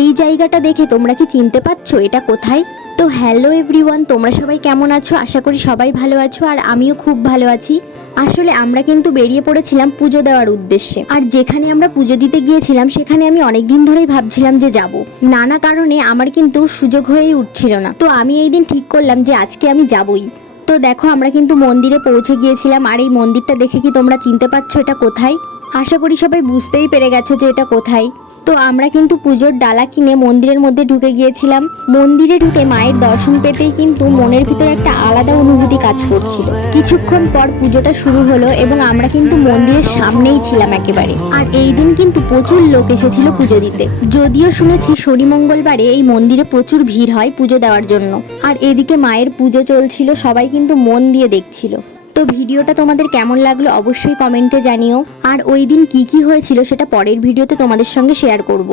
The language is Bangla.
এই জায়গাটা দেখে তোমরা কি চিনতে পারছো এটা কোথায়? তো হ্যালো এভরিওয়ান, তোমরা সবাই কেমন আছো? আশা করি সবাই ভালো আছো, আর আমিও খুব ভালো আছি। আসলে আমরা কিন্তু বেরিয়ে পড়েছিলাম পুজো দেওয়ার উদ্দেশ্যে। আর যেখানে আমরা পুজো দিতে গিয়েছিলাম সেখানে আমি অনেক দিন ধরেই ভাবছিলাম যে যাব, নানা কারণে আমার কিন্তু সুযোগ হয়েই উঠছিল না। তো আমি এই দিন ঠিক করলাম যে আজকে আমি যাবই। তো দেখো, আমরা কিন্তু মন্দিরে পৌঁছে গিয়েছিলাম। আর এই মন্দিরটা দেখে কি তোমরা চিনতে পারছো এটা কোথায়? আশা করি সবাই বুঝতেই পেরে গেছো যে এটা কোথায়। তো আমরা কিন্তু পুজোর ডালা কিনে মন্দিরের মধ্যে ঢুকে গিয়েছিলাম। মন্দিরে ঢুকে মায়ের দর্শন পেতেই কিন্তু মনের ভিতরে একটা আলাদা অনুভূতি কাজ করছিল। কিছুক্ষণ পর পুজোটা শুরু হলো এবং আমরা কিন্তু মন্দিরের সামনেই ছিলাম একেবারে। আর এই দিন কিন্তু প্রচুর লোক এসেছিল পুজো দিতে। যদিও শুনেছি শনি মঙ্গলবারে এই মন্দিরে প্রচুর ভিড় হয় পুজো দেওয়ার জন্য। আর এদিকে মায়ের পুজো চলছিল, সবাই কিন্তু মন দিয়ে দেখছিল। তো ভিডিওটা তোমাদের কেমন লাগলো অবশ্যই কমেন্টে জানিও। আর ওই দিন কি কি হয়েছিল সেটা পরের ভিডিওতে তোমাদের সঙ্গে শেয়ার করব।